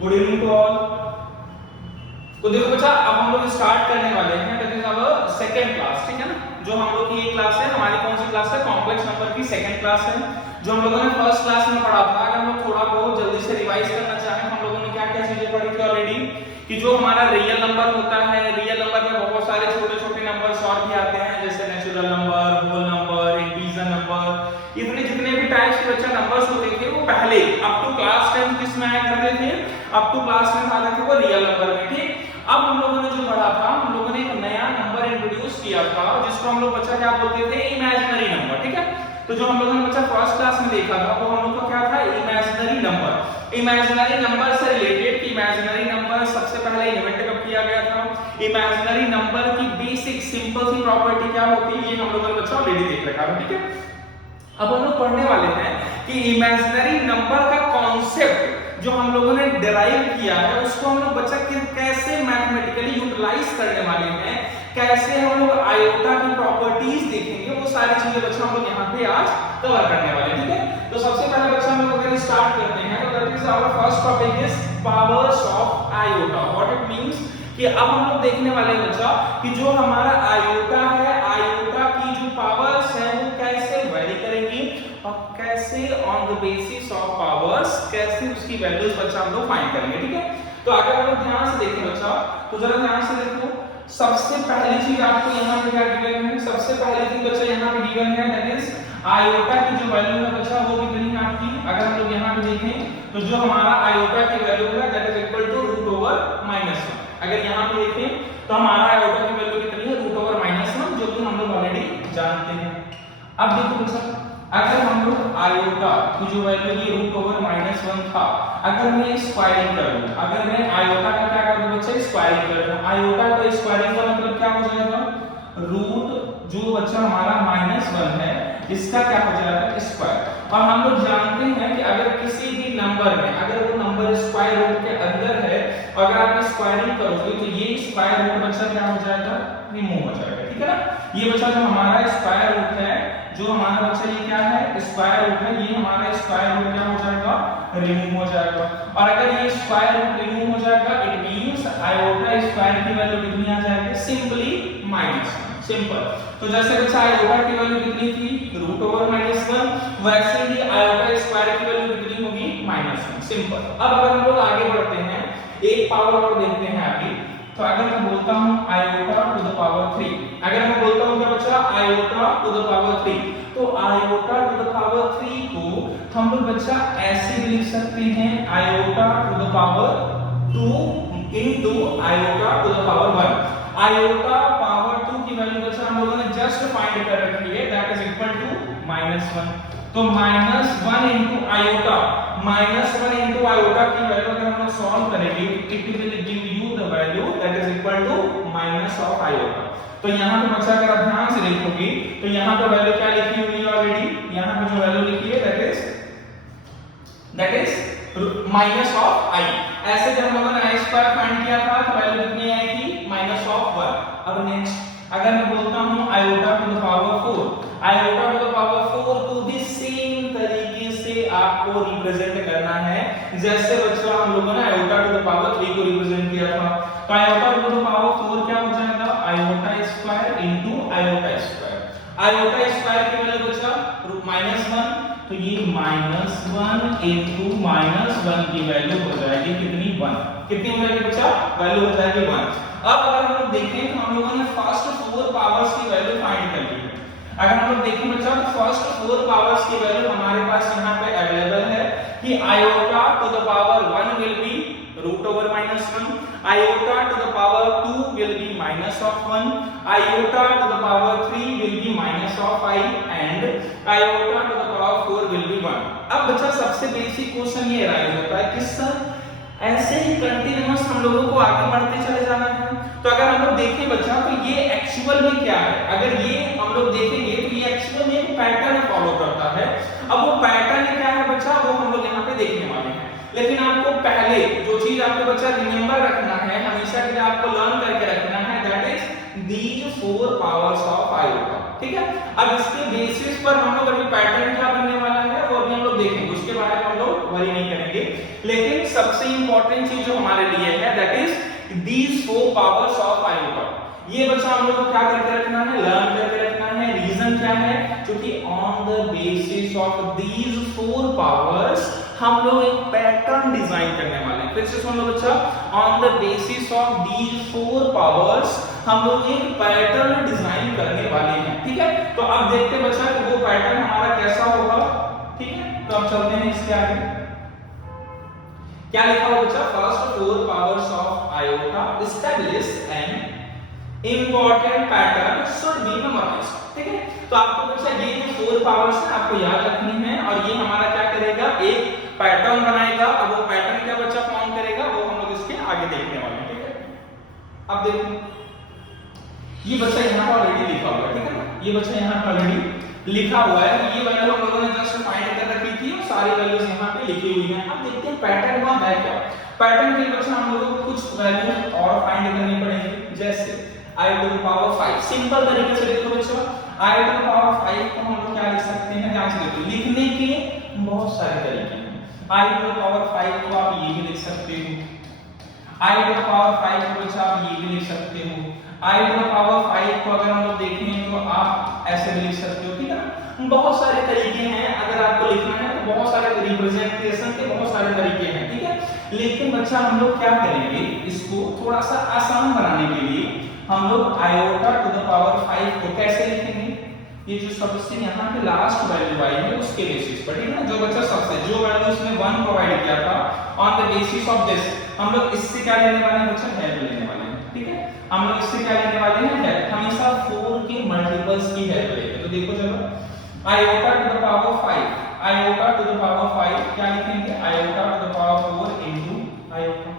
Good evening to all. तो देखो बच्चा, अब हम लोग स्टार्ट करने वाले हैं that is our second class, ठीक है ना। जो हम लोग की ये क्लास है, हमारी कौन सी क्लास है? कॉम्प्लेक्स नंबर की सेकंड क्लास है। जो हम लोगों ने फर्स्ट क्लास में पढ़ा था, अगर हम लोग थोड़ा बहुत जल्दी से रिवाइज करना चाहें, हम लोगों ने क्या क्या चीजें पढ़ी थी ऑलरेडी, कि जो हमारा रियल नंबर होता है, रियल नंबर में बहुत सारे छोटे छोटे नंबर्स और भी आते हैं, जैसे natural number, whole number, integer number, इतने जितने भी टाइप्स के बच्चा नंबर्स होते थे वो पहले अप टू क्लास 10 किस में आया करते थे? अप टू क्लास 10 आते थे वो रियल नंबर में, ठीक। अब हम लोगों ने जो पढ़ा था, हम लोगों ने एक नया नंबर इंट्रोड्यूस किया था जिसको हम लोग बच्चा क्या बोलते थे? इमेजिनरी नंबर, ठीक है। तो जो हम लोगों ने बच्चा फर्स्ट क्लास में देखा था वो हम लोग का क्या था? Imaginary number. इमेजिनरी नंबर से रिलेटेड कि इमेजिनरी नंबर सबसे पहले इन्वेंट कब किया गया था, इमेजिनरी नंबर की बेसिक सिंपल सी प्रॉपर्टी क्या होती है, ये हम लोगों ने बच्चा ऑलरेडी देख रखा है, ठीक है। अब हम लोग पढ़ने वाले हैं कि इमेजिनरी नंबर का कॉन्सेप्ट जो हम लोगों ने डिराइव किया है उसको हम लोग बच्चा कैसे मैथमेटिकली यूटिलाइज करने वाले हैं, कैसे हम लोग आयोटा की प्रॉपर्टीज देखेंगे, वो सारी चीजें बच्चा हम लोग यहाँ पे आज कवर करने वाले हैं, ठीक है। तो सबसे पहले बच्चा हम लोग अगर स्टार्ट करते हैं तो that is our first topic is powers of iota. What it means कि अब हम लोग देखने वाले हैं बच्चा कि जो हमारा आयोटा है, आयोटा की जो पावर्स है वो कैसे वेरी करेंगी और कैसे on the basis of powers कैसे उसकी वैल्यूज बच्चा हम लोग फाइंड करेंगे, ठीक है। तो अगर हम लोग ध्यान से देखें बच्चा, तो जरा ध्यान से देखो, सबसे पहली चीज आपको यहाँ पे क्या गिवन है? सबसे पहली चीज बच्चा यहाँ पे गिवन है दैट इज आयोटा की जो वैल्यू है बच्चा वो कितनी है आपकी? अगर हम लोग यहाँ पे देखें तो जो हमारा आयोटा की वैल्यू है दैट इज इक्वल टू √/-1। अगर यहाँ पे देखें तो हमारा आयोटा की वैल्यू कितनी है? √/-1, जो कि हम लोग ऑलरेडी जानते हैं। अब देखो बच्चा, अगर हम लोग आयोटा की जो वैल्यू ये √/-1 था, अगर मैं स्क्वायरिंग करूं, अगर मैं आयोटा का क्या करूं बच्चा? स्क्वायरिंग कर दूं। आयोटा का स्क्वायरिंग का मतलब क्या हो जाएगा? रूट जो बच्चा हमारा -1 है इसका क्या हो जाएगा? स्क्वायर। और हम लोग जानते हैं कि अगर किसी भी नंबर में अगर वो नंबर स्क्वायर रूट के अंदर है, अगर आप स्क्वायरिंग करोगे तो ये स्क्वायर रूट बच्चा क्या हो जाएगा? रिमूव हो जाएगा, ठीक है ना। ये बच्चा जो हमारा स्क्वायर रूट है, जो हमारा बच्चा ये क्या है? स्क्वायर रूट है, ये हमारा स्क्वायर रूट क्या हो जाएगा? रिमूव हो जाएगा। और अगर ये स्क्वायर रूट रिमूव हो जाएगा इट मींस आयोटा स्क्वायर की वैल्यू कितनी आ जाएगी? Simply -1, simple. तो जैसे बच्चा आयोटा की वैल्यू कितनी थी? √/-1, वैसे ही आयोटा स्क्वायर की वैल्यू कितनी होगी? -1, सिंपल। अब अगर हम लोग आगे बढ़ते हैं, एक पावर और देखते हैं अभी। तो अगर मैं बोलता हूं आयोटा टू द पावर 3, अगर मैं बोलता हूं क्या बच्चा? आयोटा टू द पावर 3, तो आयोटा टू द पावर 3 को हम लोग बच्चा ऐसे भी लिख सकते हैं, iota to the power 2 into iota to the power 1। Iota power 2 की वैल्यू बच्चा हम लोगों ने जस्ट फाइंड कर रखी है, दैट इज इक्वल टू -1। तो -1 इनटू आयोटा, -1 इनटू आयोटा की वैल्यू अगर हम लोग सॉल्व करेंगे it will give you the value that is equal to minus of iota. तो यहां पे बच्चा अगर आप ध्यान से देखोगे तो यहां पे वैल्यू क्या लिखी हुई है ऑलरेडी? यहां पे जो वैल्यू लिखी है दैट इज माइनस ऑफ आई। ऐसे जब हम लोगों ने आई स्क्वायर फाइंड किया था तो वैल्यू कितनी आई थी? -1। अब नेक्स्ट अगर मैं बोलता हूं iota to the power 4, iota to the power 4 को भी सेम तरीके से आपको रिप्रेजेंट करना है जैसे बच्चों हम लोगों ने आयोटा टू द पावर 3 को रिप्रेजेंट किया था। तो आयोटा टू द पावर 4 क्या हो जाएगा? Iota square into iota square. Iota square की वैल्यू बच्चा -1, तो ये -1 इनटू -1 की वैल्यू हो जाएगी कितनी? 1। कितनी हो जाएगी बच्चा? वैल्यू हो जाएगी 1। अब अगर हम लोग देखें तो हम लोगों ने फर्स्ट 4 पावर्स की वैल्यू फाइंड कर ली है। अगर हम लोग देखें बच्चा तो फर्स्ट 4 पावर्स की वैल्यू हमारे पास यहाँ पे अवेलेबल है कि iota to the power 1 will be √/-1, iota to the power 2 will be -1, iota to the power 3 will be -i and iota to the power 4 will be 1। अब बच्चा सबसे बेसिक क्वेश्चन ये राइज होता है कि सर ऐसे ही कंटीन्यूअस हम लोगों को आगे बढ़ते चले जाना है। तो अगर हम लोग देखें बच्चा तो ये एक्चुअल में क्या है? अगर ये हम लोग देखेंगे तो ये एक्चुअल में एक पैटर्न फॉलो करता है। अब वो पैटर्न क्या है बच्चा? वो हम लोग यहाँ पे देखने वाले हैं। लेकिन आपको पहले जो चीज आपको बच्चा रिमेंबर रखना है, हमेशा के लिए आपको लर्न करके रखना है, that is these 4 powers of iota, ठीक है। अब इसके बेसिस पर हम लोग अभी पैटर्न क्या बनने वाला है वो अभी हम लोग देखेंगे, उसके बारे में हम लोग वरी नहीं करेंगे। लेकिन सबसे इंपॉर्टेंट चीज जो हमारे लिए है that is these 4 powers of iota. ये बच्चा हम लोग को क्या करके रखना है, लर्न करके रखना है। रीजन क्या है, क्योंकि on the basis of these 4 powers हम लोग एक पैटर्न डिजाइन करने वाले हैं। फिर से सुन लो बच्चा, on the basis of these 4 powers हम लोग एक पैटर्न डिजाइन करने वाले हैं। ठीक है, तो अब देखते हैं बच्चा कि वो पैटर्न हमारा कैसा होगा। ठीक है, तो अब चलते हैं इसके आगे। क्या लिखा हुआ बच्चा, first 4 powers of iota establish an important pattern should be memorised. ठीक है, तो आपको बच्चा ये जो 4 पावर्स है आपको याद रखनी है, और ये हमारा क्या करेगा, एक पैटर्न बनाएगा। अब वो पैटर्न क्या बच्चा फॉर्म करेगा, वो हम लोग इसके आगे देखने वाले हैं। ठीक है, अब देखो ये बच्चा यहाँ पर ऑलरेडी लिखा हुआ है। ठीक है ना, ये बच्चा यहाँ पर ऑलरेडी लिखा हुआ है। ये वैल्यू हम लोगों ने जस्ट फाइंड कर रखी थी और सारी वैल्यूज यहाँ पे लिखी हुई हैं। अब देखते हैं पैटर्न का है क्या। पैटर्न के लिए बच्चा हम लोगों को कुछ वैल्यूज और फाइंड करनी पड़ेगी, जैसे i to the power 5। Simple तरीके से देखो बच्चों, i to the power 5 को हम लोग क्या लिख सकते हैं, ध्यान से देखो, लिखने के बहुत सारे तरीके हैं। i to the power 5 को आप ये भी लिख सकते हो, i to the power 5 को बच्चा आप ये भी लिख सकते हो, i to the power 5 को अगर हम लोग देखें तो आप ऐसे भी लिख सकते हो। ठीक है ना, बहुत सारे तरीके हैं। अगर आपको लिखना है तो बहुत सारे रिप्रेजेंटेशन के बहुत सारे तरीके हैं। ठीक है, लेकिन बच्चा हम लोग क्या करेंगे, इसको थोड़ा सा आसान बनाने के लिए हम लोग आयोटा टू द पावर 5 को कैसे लिखेंगे, ये जो सबसे यहाँ पे लास्ट वैल्यू आई है उसके बेसिस पर। ठीक है ना, जो बच्चा सबसे जो वैल्यू उसने 1 प्रोवाइड किया था, on the basis of this हम लोग इससे क्या लेने वाले हैं बच्चा, हेल्प लेने वाले हैं। ठीक है, हम लोग इससे क्या लेने वाले हैं, हेल्प। हमेशा 4 के मल्टीपल्स की हेल्प लेंगे। तो देखो चलो, iota to the power 5, iota to the power 5 क्या लिखेंगे, iota to the power 4 into iota.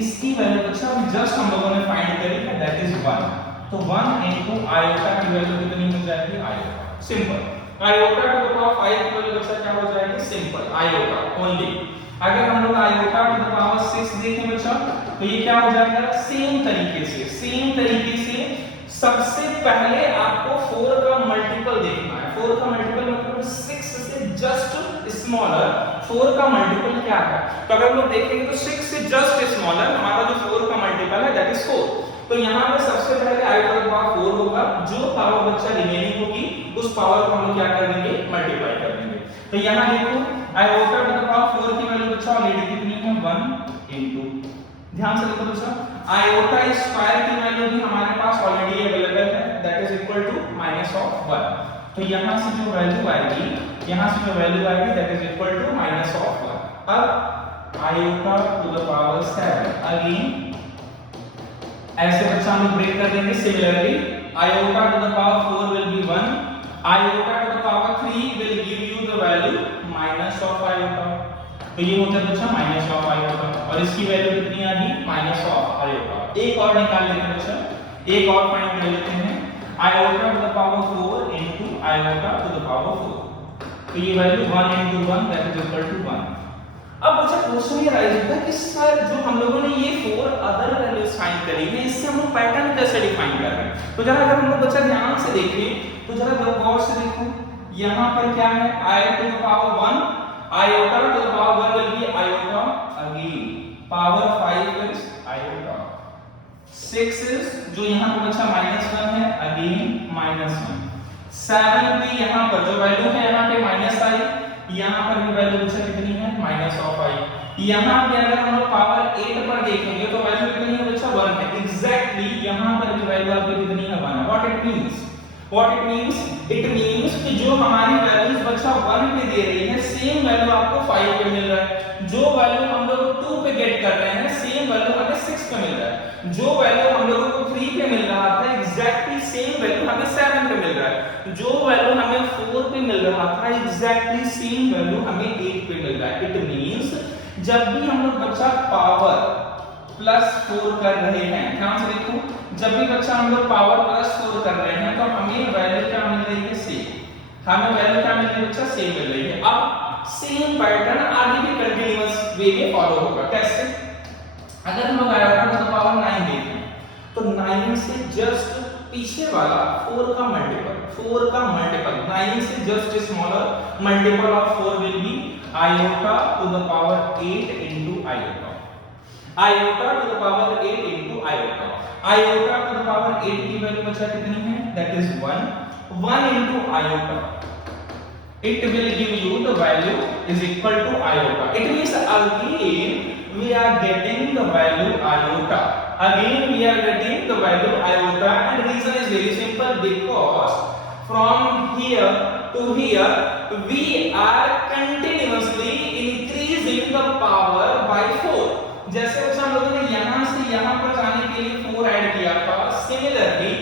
इसकी वैल्यू बच्चा अभी जस्ट हम लोगों ने फाइंड करी है, दैट इज 1। तो 1 इनटू आयोटा की वैल्यू कितनी हो जाएगी, iota. Simple, iota to the power 5 की वैल्यू बच्चा क्या हो जाएगी, सिंपल आयोटा ओनली। अगर हम लोग आयोटा टू द पावर 6 देखें बच्चा, तो ये क्या हो जाएगा, सेम तरीके से सबसे पहले आपको 4 का मल्टीपल देखना है। 4 का मल्टीपल मतलब 6 से जस्ट स्मॉलर 4 का मल्टीपल क्या है। तो अगर हम लोग देखेंगे तो 6 से जस्ट स्मॉलर हमारा जो 4 का मल्टीपल है दैट इज 4। तो यहाँ पे सबसे पहले आयोटा का पावर 4 होगा, जो पावर बच्चा रिमेनिंग होगी उस पावर को हम लोग क्या कर देंगे, मल्टीप्लाई कर देंगे। तो यहाँ देखो आयोटा टू द पावर 4 की वैल्यू बच्चा ऑलरेडी कितनी है, 1 इनटू, ध्यान से देखो बच्चा, आयोटा स्क्वायर की वैल्यू भी हमारे पास ऑलरेडी अवेलेबल है, दैट इज इक्वल टू -1। तो यहाँ से जो वैल्यू आएगी, दैट इज इक्वल टू -1। अब iota to the power 7 again ऐसे बच्चा हम लोग ब्रेक कर देंगे। Similarly iota to the power 4 will be 1, iota to the power 3 will give you the value -iota. तो ये होता है बच्चा -आयोटा, और इसकी वैल्यू कितनी आ गई, -आयोटा। एक और निकाल लेते हैं बच्चा, एक और पॉइंट ले लेते हैं, iota to the power 4 into iota to the power 4। तो ये value 1 into 1 that is equal to 1। अब बच्चा क्वेश्चन ये राइज होता है कि सर जो हम लोगों ने ये 4 अदर वैल्यूज फाइंड करी है, इससे हम लोग पैटर्न कैसे डिफाइन कर रहे हैं। तो जरा अगर हम लोग बच्चा ध्यान से देखें तो जरा गौर से देखो, यहाँ पर क्या है, iota to the power 1, iota to the power 1 will be iota again, power 5 is iota, 6 is जो यहाँ पर बच्चा -1 है अगेन -1, 7 भी यहाँ पर जो वैल्यू है यहाँ पे -i, यहाँ पर भी वैल्यू बच्चा कितनी है, -i। यहाँ पे अगर हम लोग पावर 8 पर देखेंगे तो वैल्यू कितनी है बच्चा, 1 है। एग्जैक्टली यहाँ पर भी वैल्यू आपकी कितनी है, 1 है। What it means, it means कि जो हमारी वैल्यूज बच्चा 1 पे दे रही है, सेम वैल्यू आपको 5 पे मिल रहा है। जो वैल्यू हम लोग 2 पे गेट कर रहे हैं, सेम वैल्यू हमें 6 पे मिल रहा है। जो वैल्यू हम लोगों को 3 पे मिल रहा था, एग्जैक्टली सेम वैल्यू हमें 7 पे मिल रहा है। जो वैल्यू हमें 4 पे मिल रहा था, एग्जैक्टली सेम वैल्यू हमें 8 पे मिल रहा है। इट मींस जब भी हम लोग बच्चा पावर +4 कर रहे हैं, ध्यान से देखो, जब भी बच्चा हम लोग पावर +4 कर रहे हैं तो हमें वैल्यू क्या मिल रही है, सेम। हमें वैल्यू क्या मिल रही है बच्चा, सेम मिल रही है। अब सेम पैटर्न आगे भी कंटीन्यूअस वे में फॉलो होगा। कैसे, अगर हम लोग आयोटा टू द पावर 9 देखें तो 9 से जस्ट पीछे वाला 4 का मल्टीपल, 9 से just smaller multiple of 4 will B iota to the power 8 into iota, iota to the power 8 into iota, iota to the power 8 की वैल्यू बचा कितनी है, that is 1 into iota, it will give you the value is equal to iota. It means again we are getting the value iota, again we are getting the value iota, and reason is very simple, because from here to here we are continuously increasing the power by 4. जैसे कुछ हम लोगों ने यहां से यहां पर जाने के लिए 4 ऐड किया था, सिमिलरली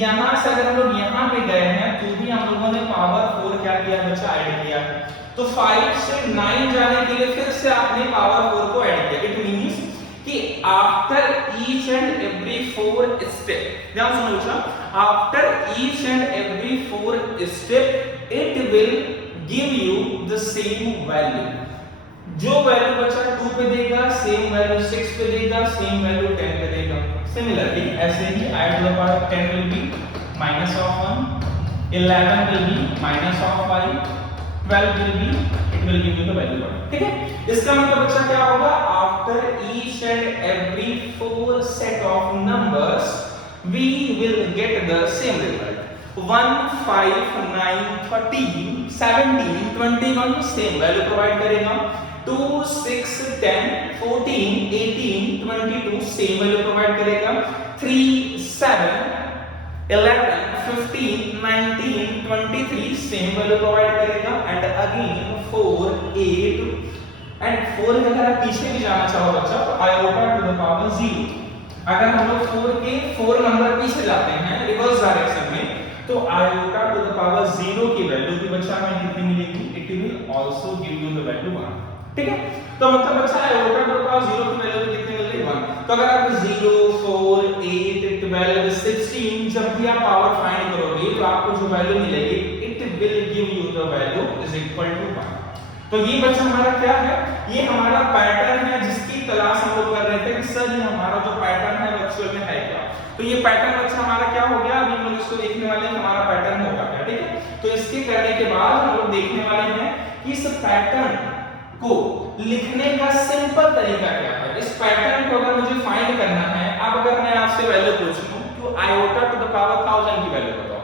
यहां से अगर हम लोग यहां पे गए हैं तो भी हम लोगों ने पावर 4 क्या किया बच्चा, ऐड किया है। तो 5 से 9 जाने के लिए फिर से आपने पावर 4 को ऐड किया। इट मींस कि after each and every 4 step, ध्यान सुनो बच्चा, after each and every 4 step it will give you the same value. जो वैल्यू बच्चा 2 पे देगा सेम वैल्यू 6 पे देगा, सेम वैल्यू 10 पे देगा। सिमिलरली ऐसे ही i to the power 10 will be minus of 1, 11 will be minus of 5, 12 will be, it will give you the value 1। ठीक है, इसका मतलब बच्चा क्या होगा, after each and every 4 set of numbers we will get the same result। 1, 5, 9, 13, 17, 21 same value provide करेगा। 2, 6, 10, 14, 18, 22 same value provide करेगा। 3, 7, 11, 15, 19, 23 same value provide करेगा। एंड अगेन 4, 8 एंड 4 अगर आप पीछे भी जाना चाहो बच्चा तो iota to the power 0। अगर हम लोग 4 के 4 नंबर पीछे जाते हैं रिवर्स डायरेक्शन में तो iota to the power 0 की वैल्यू भी बच्चा हमें कितनी मिलेगी, it will also give you the value 1। ठीक है, तो मतलब बच्चा iota to the power 0 की वैल्यू कितनी मिल रही है 1। तो अगर आप 0, 4, 8, 12, 16 जब भी आप पावर फाइंड करोगे तो आपको जो वैल्यू मिलेगी it will give you the value is equal to 1। तो ये बच्चा हमारा क्या है, ये हमारा पैटर्न है जिसकी तलाश हम लोग कर रहे थे कि सर ये हमारा जो पैटर्न है वर्चुअल में है क्या। तो ये पैटर्न बच्चा हमारा क्या हो गया, अभी हम लोग इसको देखने वाले हैं हमारा पैटर्न होगा क्या। ठीक है, तो इसके करने के बाद हम लोग देखने वाले हैं कि इस पैटर्न को लिखने का सिंपल तरीका क्या है। इस पैटर्न को अगर मुझे फाइंड करना है, अब अगर मैं आपसे वैल्यू पूछूं तो iota to the power 1000 की वैल्यू बताओ।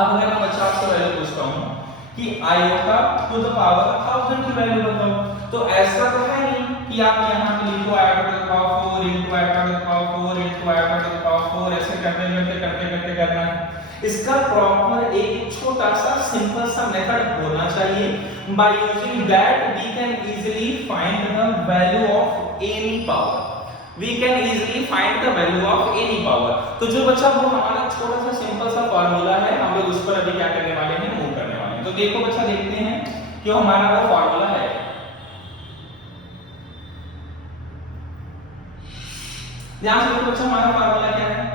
अब अगर मैं बच्चा आपसे वैल्यू पूछता हूं कि iota to the power 1000 की वैल्यू बताओ, तो ऐसा तो है नहीं कि आप यहां पे लिखो iota to the power 4 into iota to the power 4 into iota to the power 4 ऐसे करते करना है। इसका प्रॉपर एक छोटा सा सिंपल सा मेथड होना चाहिए। by using that we can easily find the value of any power, we can easily find the value of any power। तो जो बच्चा वो हमारा छोटा सा सिंपल सा फार्मूला है, हम लोग उस पर अभी क्या करने वाले हैं, मूव करने वाले हैं। तो देखो बच्चा देखते हैं कि हमारा वो फार्मूला है। ध्यान से देखो बच्चा हमारा फार्मूला क्या है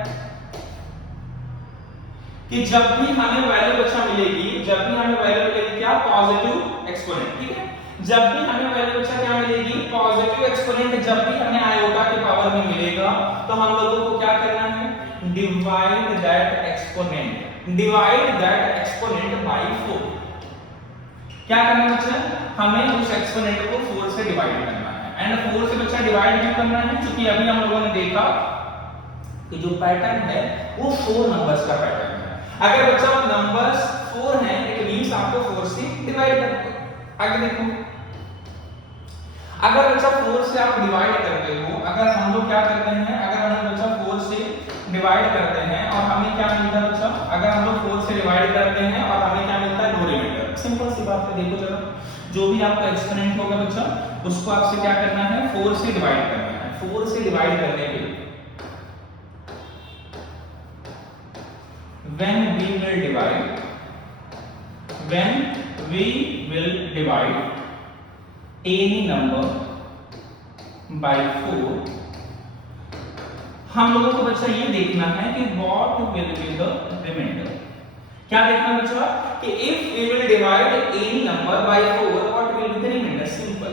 कि जब भी हमें वैल्यू बच्चा मिलेगी, जब भी हमें वैल्यू मिलेगी क्या, पॉजिटिव एक्सपोनेंट। ठीक है, जब भी हमें वैल्यू बच्चा क्या मिलेगी, पॉजिटिव एक्सपोनेंट जब भी हमें आयोटा के पावर में मिलेगा तो हम लोगों को क्या करना है, डिवाइड दैट एक्सपोनेंट बाय 4। क्या करना है बच्चा, हमें उस एक्सपोनेंट को 4 से डिवाइड करना है। एंड 4 से बच्चा डिवाइड क्यों करना है, क्योंकि अभी हम लोगों ने देखा कि जो पैटर्न है वो 4 नंबर्स का पैटर्न है। अगर बच्चा वो नंबर्स 4 हैं इट मींस आपको 4 से डिवाइड करना है। आगे देखो, अगर बच्चा 4 से आप डिवाइड करते हो, अगर हम लोग क्या करते हैं, अगर हम लोग बच्चा 4 से डिवाइड करते हैं और हमें क्या मिलता है बच्चा, अगर हम लोग 4 से डिवाइड करते हैं और हमें क्या मिलता है, नो रिमाइंडर। सिंपल सी बात है, देखो जरा, जो भी आपका एक्सपोनेंट होगा बच्चा उसको आपसे क्या करना है, 4 से डिवाइड करना है। 4 से डिवाइड करने के लिए when we will divide any number by 4, हम लोगों को बच्चा ये देखना है कि what will be the remainder। क्या देखना बच्चा कि if we will divide any number by 4 what will be the remainder। Simple,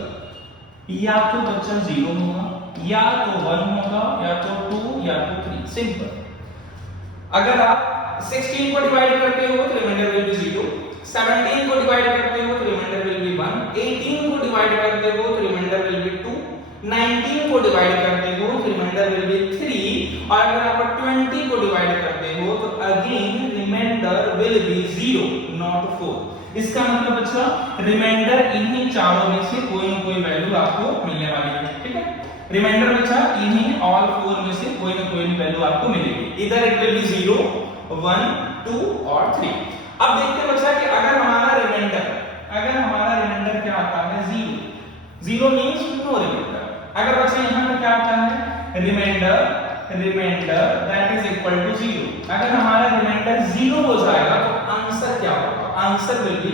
या तो बच्चा 0 होगा, या तो 1 होगा, या तो 2, या तो 3। सिंपल, अगर आप 16 को डिवाइड करते हो तो रिमाइंडर विल बी 0, 17 को डिवाइड करते हो तो रिमाइंडर विल बी 1, 18 को डिवाइड करते हो तो रिमाइंडर विल बी 2, 19 को डिवाइड करते हो तो रिमाइंडर विल बी 3, और अगर आप 20 को डिवाइड करते हो तो again reminder will be 0 not 4। इसका मतलब अच्छा रिमाइंडर इन्हीं चारों में से कोई ना कोई वैल्यू आपको मिलने वाली है, ठीक है। रिमाइंडर बच्चा इन्हीं ऑल 4 में से कोई ना कोई वैल्यू आपको मिलेगी, इधर इट विल बी 0 1 2 और 3। अब देखते हैं बच्चा कि अगर हमारा रिमाइंडर क्या आता है 0 मींस नो रिमाइंडर। अगर बच्चा यहां पे क्या आता है reminder that is equal to 0, अगर हमारा रिमाइंडर 0 हो जाएगा तो आंसर क्या होगा, answer will be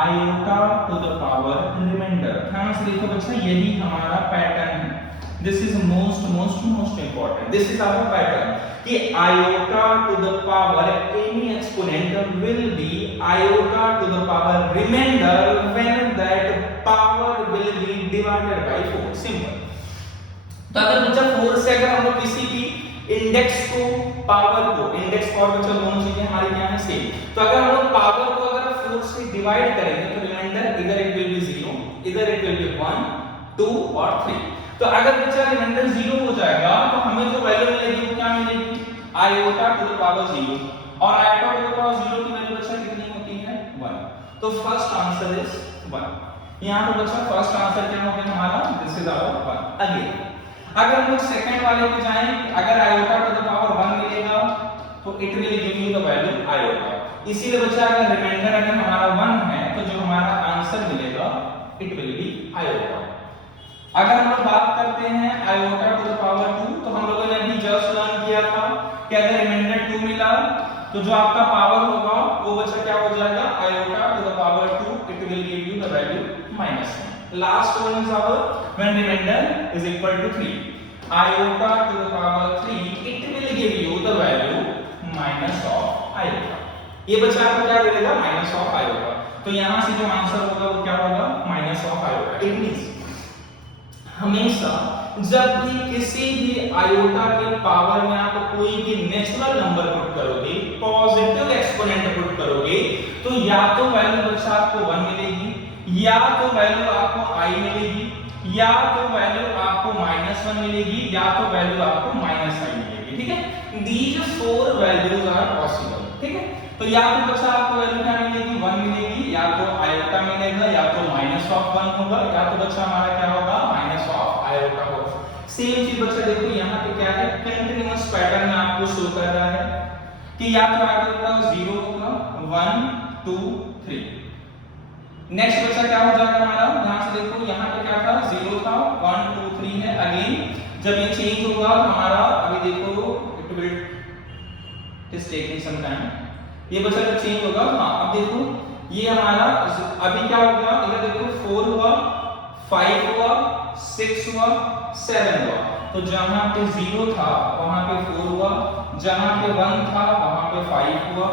iota to the power remainder। ध्यान से देखो बच्चा यही हमारा पैटर्न है, this is most important, this is our pattern कि iota to the power any exponent will be iota to the power remainder when that power will be divided by 4, simple. तो अगर बच्चा 4 से अगर हम लोग किसी की इंडेक्स को पावर को, इंडेक्स पावर बच्चा दोनों चीजें हमारी क्या है सेम, तो अगर हम लोग पावर को अगर 4 से डिवाइड करेंगे तो रिमाइंडर इधर इट विल बी 0, इधर इट विल बी 1 2 और 3। तो अगर बच्चा रिमाइंडर 0 हो जाएगा तो हमें जो वैल्यू मिलेगी वो क्या मिलेगी, iota to the power 0, और iota to the power 0 की वैल्यू बच्चा कितनी होती है 1। तो फर्स्ट आंसर इज 1। यहां पे बच्चा फर्स्ट आंसर क्या हो गया हमारा, दिस इज आवर 1। अगेन अगर हम लोग सेकंड वाले पे जाएं, अगर iota to the power 1 मिलेगा तो it will give you the value iota। इसीलिए बच्चा अगर रिमाइंडर अगर हमारा 1 है तो जो हमारा आंसर मिलेगा इट विल बी iota। अगर हम लोग बात करते हैं iota to the power 2 तो हम लोगों ने अभी जस्ट लर्न किया था कि अगर रिमाइंडर 2 मिला तो जो आपका पावर होगा वो बच्चा क्या हो जाएगा, iota to the power 2 it will give you the value -1। Last one is our when remainder is equal to 3, iota to the power 3 it will give you the value minus of iota। ये बच्चा आपको क्या दे देगा, minus of iota। तो यहां से जो answer होगा वो क्या होगा, minus of iota। It means हमेशा जब भी किसी भी आयोटा के पावर में आप कोई भी नेचुरल नंबर पुट करोगे, पॉजिटिव एक्सपोनेंट पुट करोगे, तो या तो वैल्यू बच्चा आपको 1 मिलेगी, या तो वैल्यू आपको i मिलेगी, या तो वैल्यू आपको -1 मिलेगी, या तो वैल्यू आपको -i मिलेगी, ठीक है। दीज 4 वैल्यूज आर पॉसिबल, ठीक है। तो या तो बच्चा आपको वैल्यू क्या मिलेगी 1 मिलेगी, या तो आयोटा मिलेगा, या तो -1 होगा, या तो बच्चा हमारा क्या होगा iota होगा। सेम चीज बच्चा देखो यहाँ पे क्या है, कंटीन्यूअस पैटर्न में आपको शो कर रहा है कि या तो आयोटा 0 होगा 1 2 3। नेक्स्ट बच्चा क्या हो जाएगा हमारा, ध्यान से देखो यहाँ पे क्या था 0 था 1 2 3 है। अगेन जब ये चेंज होगा तो हमारा अभी देखो it will is taking some time, ये बच्चा जब चेंज होगा, हाँ अब देखो ये हमारा अभी क्या हो गया, इधर देखो 4 हुआ 5 हुआ 6 हुआ 7 हुआ। तो जहां पे 0 था वहां पे 4 हुआ, जहां पे 1 था वहां पे 5 हुआ,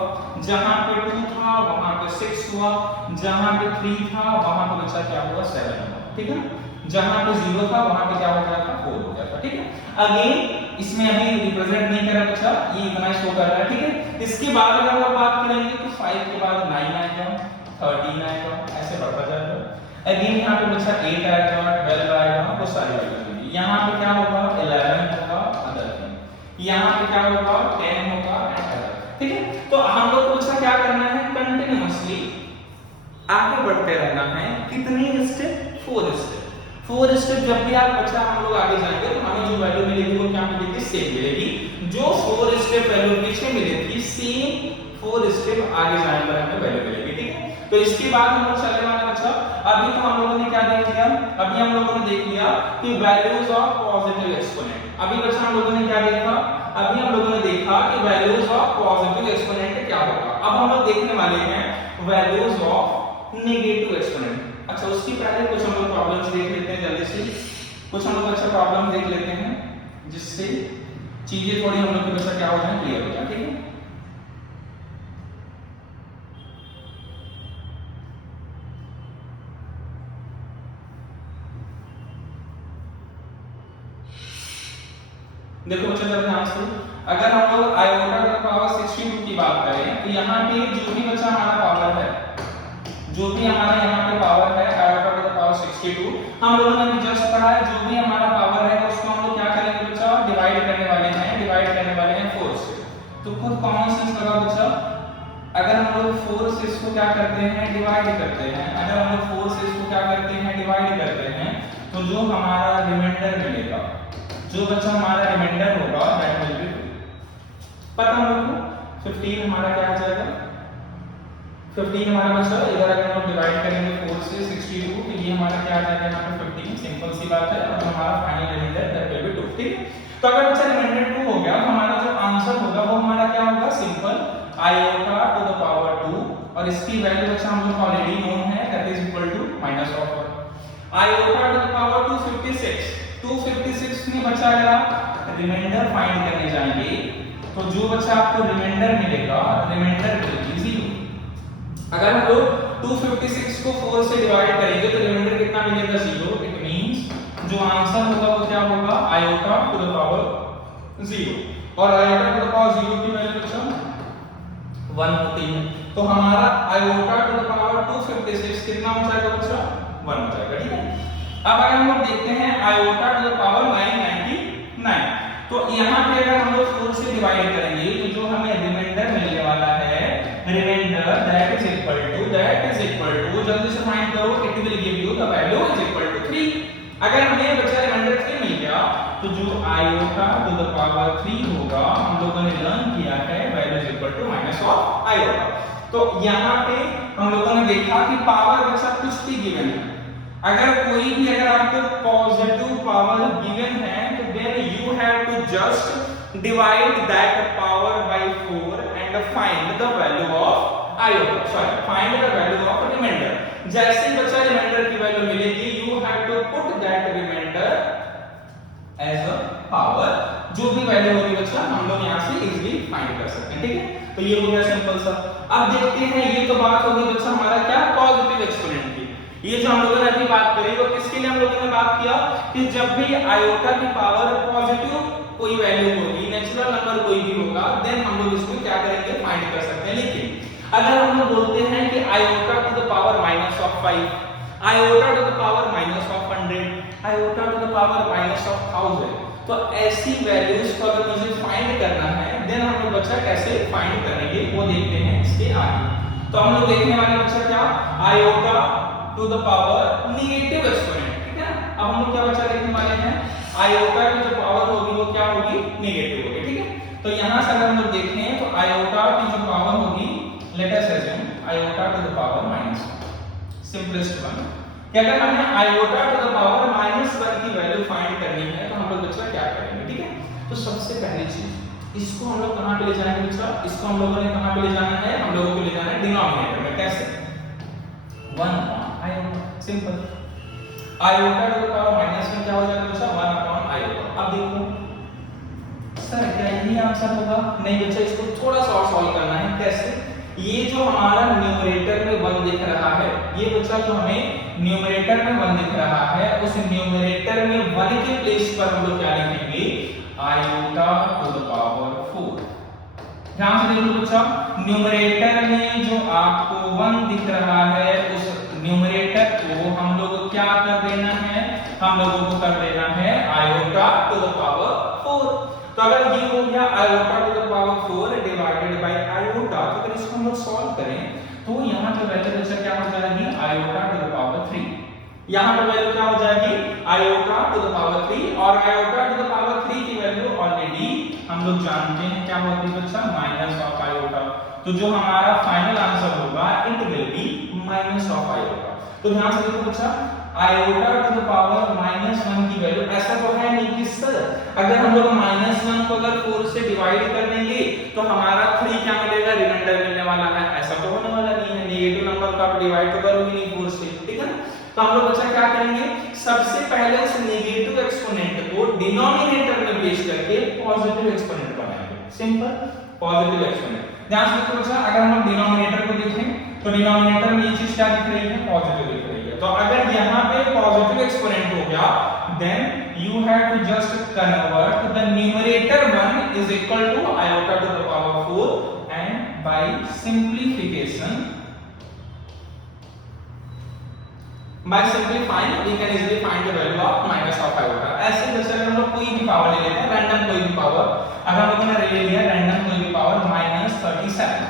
जहां पे 2 था वहां पे 6 हुआ, जहां पे 3 था वहां पे बच्चा क्या हुआ 7 हुआ, ठीक है। जहां पे 0 था वहां पे क्या हो गया था 4 हो गया था, ठीक है। अगेन इसमें अभी रिप्रेजेंट नहीं कर रहा बच्चा, ये इतना शो कर रहा है, ठीक है। इसके बाद अगर हम बात करेंगे तो 5 के बाद 9 आएगा, 13 आएगा, ऐसे बढ़ता जाएगा। अगेन यहाँ पे बच्चा 8 आएगा, 12 आएगा, वो सारी वैल्यूज होंगी। यहाँ पे क्या होगा 11 होगा, अदर थिंग। यहाँ पे क्या होगा 10 होगा एंड अदर, ठीक है। तो हम लोग को बच्चा क्या करना है, कंटिन्यूअसली आगे बढ़ते रहना है। कितनी स्टेप 4 स्टेप। 4 स्टेप जब भी आप बच्चा हम लोग आगे जाएंगे तो हमें जो वैल्यू मिलेगी वो क्या मिलेगी, सेम मिलेगी। जो 4 स्टेप वैल्यू पीछे मिली थी सेम 4 स्टेप आगे जाने पर हमें वैल्यू मिलेगी, ठीक है। तो इसके बाद हम लोग चलने वाले बच्चा, अभी तो हम लोगों ने क्या देख लिया, अभी हम लोगों ने देख लिया कि वैल्यूज ऑफ पॉजिटिव एक्सपोनेंट। अभी बच्चा हम लोगों ने क्या देखा, अभी हम लोगों ने देखा कि वैल्यूज ऑफ पॉजिटिव एक्सपोनेंट क्या होगा। अब हम लोग देखने वाले हैं वैल्यूज ऑफ नेगेटिव एक्सपोनेंट। अच्छा उसकी पहले कुछ हम लोग प्रॉब्लम्स देख लेते हैं जल्दी से, कुछ हम लोग अच्छा प्रॉब्लम देख लेते हैं जिससे चीजें थोड़ी हम लोग के बच्चा क्या हो जाए क्लियर हो जाए, ठीक है। देखो बच्चा जरा ध्यान से, अगर हम लोग आयोटा टू द पावर 62 की बात करें तो यहाँ पे जो भी बच्चा हमारा पावर है, जो भी हमारा यहाँ पे पावर है आयोटा टू द पावर 62, हम लोगों ने भी जस्ट पढ़ा है जो भी हमारा पावर है उसको हम लोग क्या करेंगे बच्चा, डिवाइड करने वाले हैं 4 से। तो खुद कॉमन सेंस लगा बच्चा, अगर हम लोग 4 से इसको क्या करते हैं, डिवाइड करते हैं, अगर हम लोग 4 से इसको क्या करते हैं, डिवाइड करते हैं, तो जो हमारा रिमाइंडर मिलेगा, जो बच्चा हमारा रिमाइंडर होगा दैट विल बी 2। पता हम लोग को 15 हमारा क्या आ जाएगा, 15 हमारा बच्चा इधर अगर हम डिवाइड करेंगे 4 से 62, तो ये हमारा क्या आ जाएगा यहाँ पे 15, सिंपल सी बात है। और हमारा final reminder that will be 2, ठीक है। तो अगर बच्चा रिमाइंडर 2 हो गया तो हमारा जो आंसर होगा वो हमारा क्या होगा, simple iota to the power 2, और इसकी वैल्यू बच्चा हम लोग ऑलरेडी नोन है, that is equal to -1। Iota to the power 256 में बच्चा अगर आप रिमाइंडर फाइंड करने जाएंगे तो जो बच्चा आपको रिमाइंडर मिलेगा, रिमाइंडर विल बी 0। अगर हम लोग 256 को 4 से डिवाइड करेंगे तो रिमाइंडर कितना मिलेगा, 0। इट मींस जो आंसर होगा वो क्या होगा, आयोटा टू द पावर 0, और आयोटा टू द पावर 0 की वैल्यू बच्चा 1 होती है। तो हमारा आयोटा टू द पावर 256 कितना हो जाएगा बच्चा, 1 हो जाएगा, ठीक है। अब अगर हम लोग देखते हैं आयोटा टू द पावर 999, तो यहाँ पे अगर हम लोग 4 से डिवाइड करेंगे तो जो हमें रिमाइंडर मिलने वाला है, reminder that is equal to जल्दी से फाइंड करो, it will give you the value is equal to 3। अगर हमें बचा रिमाइंडर 3 मिल गया तो जो आयोटा टू द पावर 3 होगा, हम लोगों ने लर्न किया है value is equal to minus of iota. तो यहाँ पे हम लोगों ने देखा कि पावर बचा कुछ भी गिवन है, अगर कोई भी अगर आपको पॉजिटिव पावर गिवन है तो then you have to just divide that power by 4 and find the value of iota, sorry find the value of reminder. जैसे ही बच्चा रिमाइंडर की वैल्यू मिलेगी you have to put that reminder as a power, जो भी value होगी बच्चा हम लोग यहाँ से इजीली फाइंड कर सकते हैं, ठीक है। तो ये हो गया सिंपल सा। अब देखते हैं, ये तो बात होगी बच्चा हमारा क्या, पॉजिटिव एक्सपोनेंट की। ये जो हम लोगों ने अभी बात करी वो किसके लिए हम लोगों ने बात किया कि जब भी आयोटा की पावर पॉजिटिव कोई वैल्यू होगी, नेचुरल नंबर कोई भी होगा, देन हम लोग इसको क्या करेंगे, फाइंड कर सकते हैं। लेकिन अगर हम लोग बोलते हैं कि iota to the power -5, iota to the power -100, iota to the power -1000, तो ऐसी वैल्यूज को अगर मुझे फाइंड करना है देन हम लोग बच्चा कैसे फाइंड करेंगे वो देखते हैं इसके आगे। तो हम लोग देखने वाले बच्चा क्या, iota to the power negative exponent, ठीक है। अब हम लोग क्या बच्चा देखने वाले हैं, आयोटा की जो पावर होगी वो क्या होगी, नेगेटिव होगी, ठीक है। तो यहां से अगर हम लोग देखें तो आयोटा की जो पावर होगी, let us assume iota to the power -1, simplest one, कि अगर हमें आयोटा टू द पावर -1 की वैल्यू फाइंड करनी है तो हम लोग बच्चा क्या करेंगे, ठीक है। तो सबसे पहली चीज इसको हम लोग कहां पे ले जाएंगे बच्चा, इसको हम लोगों ने कहां पे ले जाना है, हम लोगों को ले जाना है डिनोमिनेटर में। कैसे, 1 iota, simple. Iota to the power -1 क्या हो जाएगा बच्चा, 1 आयोटा। अब देखो सर क्या यही आंसर होगा, नहीं बच्चा, इसको थोड़ा सा और सॉल्व करना है। कैसे, ये जो हमारा न्यूमरेटर में 1 दिख रहा है, ये बच्चा जो हमें न्यूमरेटर में 1 दिख रहा है, उस न्यूमरेटर में 1 के प्लेस पर हम लोग क्या लिखेंगे, आयोटा टू द पावर 4। ध्यान से देखो बच्चा, न्यूमरेटर में जो आपको 1 दिख रहा है उस न्यूमरेटर को हम लोग क्या कर देना है, हम लोगों को कर देना है आयोटा टू द पावर 4। तो अगर ये हो गया iota to the power 4 divided by iota, तो अगर इसको हम लोग सॉल्व करें तो यहाँ पे वैल्यू बच्चा क्या हो जाएगी, आयोटा टू द पावर 3। यहाँ पे वैल्यू क्या हो जाएगी, आयोटा टू द पावर 3, और आयोटा टू द पावर 3 की वैल्यू ऑलरेडी हम लोग जानते हैं क्या होती है बच्चा, माइनस ऑफ आयोटा। तो जो हमारा फाइनल आंसर होगा it will be minus of iota. तो ध्यान से देखो बच्चा, आयोटा टू द पावर -1 की वैल्यू, ऐसा तो है नहीं कि सर अगर हम लोग -1 को अगर 4 से डिवाइड कर देंगे तो हमारा 3 क्या मिलेगा, रिमाइंडर मिलने वाला है, ऐसा तो होने वाला नहीं है। नेगेटिव नंबर को आप डिवाइड तो करोगे नहीं 4 से, ठीक है ना। तो हम लोग बच्चा क्या करेंगे, सबसे पहले उस नेगेटिव एक्सपोनेंट को डिनोमिनेटर में पेश करके पॉजिटिव एक्सपोनेंट बनाएंगे, सिंपल पॉजिटिव एक्सपोनेंट। ध्यान से देखो बच्चा, अगर हम डिनोमिनेटर को देखें तो डिनोमिनेटर में ये चीज क्या दिख रही है, पॉजिटिव दिख रही है। तो अगर यहाँ पे पॉजिटिव एक्सपोनेंट हो गया then you have to just convert the numerator 1 is equal to iota to the power 4 and by simplification by simplifying we can easily find the value of minus of iota. ऐसे जैसे अगर हम लोग कोई भी power ले लेते हैं, रैंडम कोई भी पावर, अगर हम लोगों ने ले लिया रैंडम कोई भी पावर -37,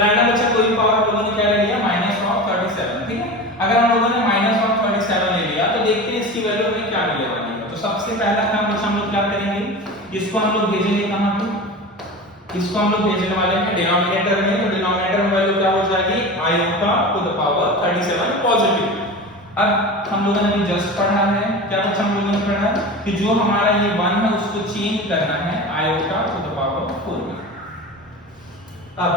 रैंडम बच्चा कोई भी पावर हम लोगों ने क्या ले लिया -37, ठीक है। अगर हम लोगों ने -37 ले लिया तो देखते हैं इसकी वैल्यू हमें क्या मिलने वाली है। तो सबसे पहला काम बच्चा हम लोग क्या करेंगे, इसको हम लोग भेजेंगे कहां पे, इसको हम लोग भेजने वाले हैं डिनोमिनेटर में। तो डिनोमिनेटर में वैल्यू क्या हो जाएगी iota to the power 37 positive. अब हम लोगों ने अभी जस्ट पढ़ा है, क्या बच्चा हम लोगों ने पढ़ा कि जो हमारा ये 1 है उसको चेंज करना है आयोटा टू द पावर 4 में। अब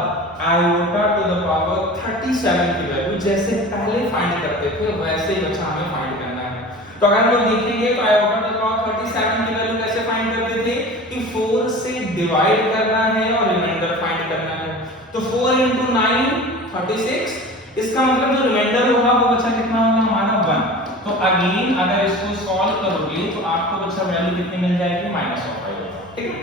आयोटा टू द पावर 37 की वैल्यू जैसे पहले फाइंड करते थे वैसे ही बच्चा हमें फाइंड करना है। तो अगर हम लोग देखेंगे तो आयोटा टू द पावर 37 की वैल्यू कैसे फाइंड करते थे कि 4 से डिवाइड करना है और रिमाइंडर फाइंड करना है। तो 4 into 9 36, इसका मतलब जो रिमाइंडर होगा वो बच्चा कितना होगा हमारा 1। तो अगेन अगर इसको सॉल्व करोगे तो आपको बच्चा वैल्यू कितनी मिल जाएगी -5, ठीक है।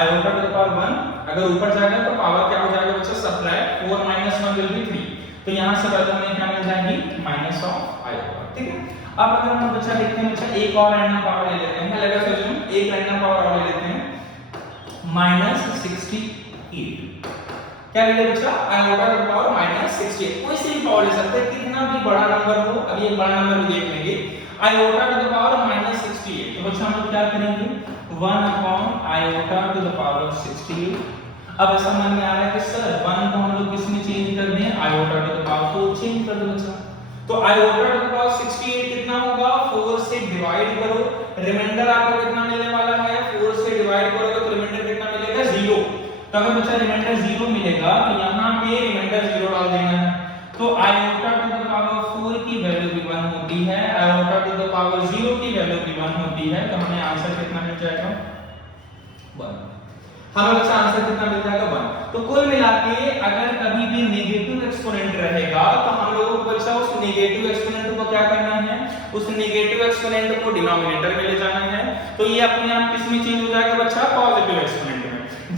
आयोटा टू द पावर 1 अगर ऊपर जाएगा तो पावर क्या हो जाएगा बच्चा सबट्रैक्ट 4 - 1 विल बी 3। तो यहां से वैल्यू हमें क्या मिल जाएगी -आयोटा, ठीक है। अब अगर हम बच्चा देखते हैं बच्चा एक और रैंडम पावर ले लेते हैं, लेट अस अज्यूम एक रैंडम पावर और ले लेते हैं -68। क्या ले बच्चा आयोटा टू द पावर -68, कोई सी भी पावर ले सकते हैं, कितना भी बड़ा नंबर हो। अभी एक बड़ा नंबर भी देख लेंगे आयोटा टू द पावर -68। तो बच्चा हम लोग क्या करेंगे 1 upon iota to the power 68। अब ऐसा मन में आ रहा है कि सर 1 को हम लोग किस में चेंज कर दें iota to the power 4 change कर दो बच्चा। तो आयोटा टू द पावर 68 कितना होगा 4 से डिवाइड करो, रिमाइंडर आपको कितना मिलने वाला है 4 से डिवाइड करोगे तो रिमाइंडर कितना मिलेगा 0। तो अगर बच्चा रिमाइंडर 0 मिलेगा तो यहां पे रिमाइंडर 0 डाल देना है। तो आयोटा टू द पावर 4 की वैल्यू भी 1 होती है, आयोटा टू द पावर 0 की वैल्यू भी 1 होती है। तो हमें आंसर कितना मिल जाएगा 1। हमें बच्चा आंसर कितना मिल जाएगा 1। तो कुल मिला के अगर कभी भी नेगेटिव एक्सपोनेंट रहेगा तो हम लोगों को बच्चा उस नेगेटिव एक्सपोनेंट को क्या करना है, उस नेगेटिव एक्सपोनेंट को डिनोमिनेटर में ले जाना है। तो ये अपने आप किस में चेंज हो जाएगा बच्चा पॉजिटिव एक्सपोनेंट में।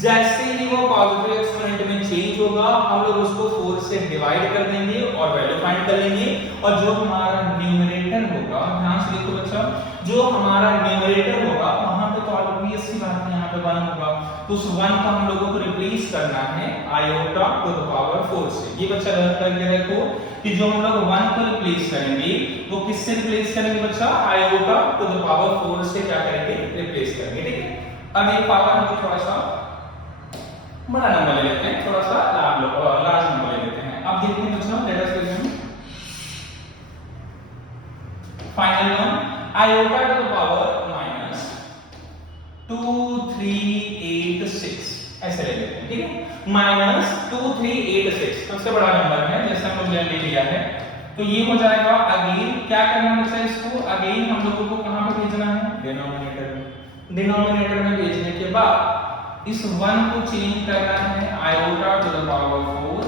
जैसे ही वो पॉजिटिव एक्सपोनेंट में चेंज होगा हम लोग उसको 4 से डिवाइड कर देंगे और वैल्यू फाइंड कर लेंगे। और जो हमारा न्यूमरेटर होगा, ध्यान से देखो बच्चा, जो हमारा न्यूमरेटर होगा वहां पे तो ऑब्वियस सी बात है यहाँ पे 1 होगा। तो उस 1 को हम लोगों को रिप्लेस करना है आयोटा टू द पावर 4 से। ये बच्चा याद करके रखो कि जो हम लोग 1 को रिप्लेस करेंगे वो किससे रिप्लेस करेंगे बच्चा आयोटा टू द पावर 4 से क्या करेंगे रिप्लेस करेंगे, ठीक है। अब एक पावर हम लोग थोड़ा सा बड़ा नंबर ले लेते हैं, थोड़ा सा लार्ज नंबर ले लेते हैं। अब देखते हैं बच्चों let us assume final one iota to the power -2386 ऐसे ले लेते हैं, ठीक है। -2386 सबसे बड़ा नंबर है जैसे हम लोग ले लिया है। तो ये हो जाएगा अगेन क्या करना है इसको अगेन हम लोगों को कहां पे भेजना है डिनोमिनेटर में। डिनोमिनेटर में भेजने के बाद इस 1 को चेंज करना है आयोटा टू द पावर 4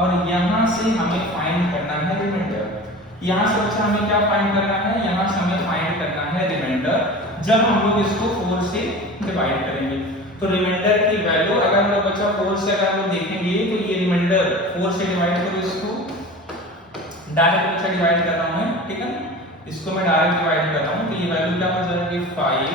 और यहां से हमें फाइंड करना है रिमाइंडर। यहां से बच्चा हमें क्या फाइंड करना है, यहां से हमें फाइंड करना है रिमाइंडर जब हम लोग इसको 4 से डिवाइड करेंगे। तो रिमाइंडर की वैल्यू अगर हम लोग बच्चा 4 से अगर हम लोग देखेंगे तो ये रिमाइंडर 4 से डिवाइड करो, इसको डायरेक्ट बच्चा डिवाइड कर रहा हूं मैं, ठीक है। इसको मैं डायरेक्ट डिवाइड कर रहा हूं तो ये वैल्यू क्या हो जाएगी 5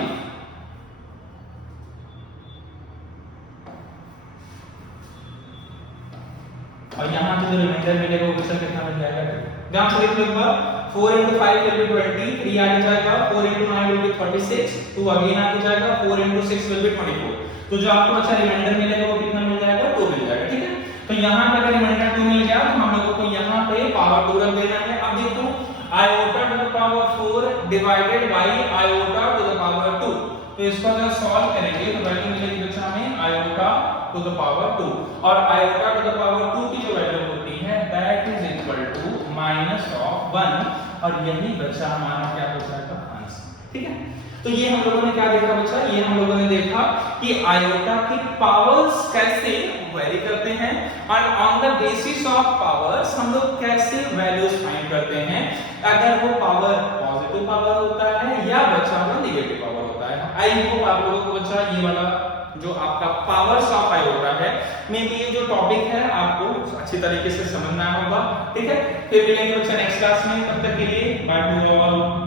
और यहां से जो रिमाइंडर मिलेगा वो बच्चा कितना मिल जाएगा। ध्यान से देखो एक बार 4 into 5 will be 20, 3 आगे जाएगा, 4 into 9 will be 36, 2 अगेन आगे जाएगा, 4 into 6 will be 24। तो जो आपको बच्चा रिमाइंडर मिलेगा वो कितना मिल जाएगा 2 मिल जाएगा, ठीक है। तो यहां पे अगर रिमाइंडर 2 मिल गया तो हम लोगों को यहां पे पावर 2 रख देना है। अब देखो iota to the power 4 divided by iota to the power 2। तो इसको अगर सॉल्व करेंगे तो वैल्यू मिलेगी बच्चा हमें आयोटा टू द पावर 2 और आयोटा टू द पावर 2 की जो वैल्यू होती है दैट इज इक्वल टू -1 और यही बच्चा हमारा क्या हो जाएगा आंसर, ठीक है। तो ये हम लोगों ने क्या देखा बच्चा, ये हम लोगों ने देखा कि आयोटा की पावर्स कैसे वेरी करते हैं और on the basis of powers हम लोग कैसे वैल्यूज फाइंड करते हैं। अगर वो पावर पॉजिटिव पावर होता है या बच्चा वो नेगेटिव पावर होता है। आई होप आप लोगों को बच्चा ये वाला जो आपका पावर्स ऑफ आयोटा है, मे बी ये जो टॉपिक है आपको अच्छी तरीके से समझना होगा। ठीक है, फिर मिलेंगे बच्चा नेक्स्ट क्लास में, तब तक के लिए बाय टू ऑल।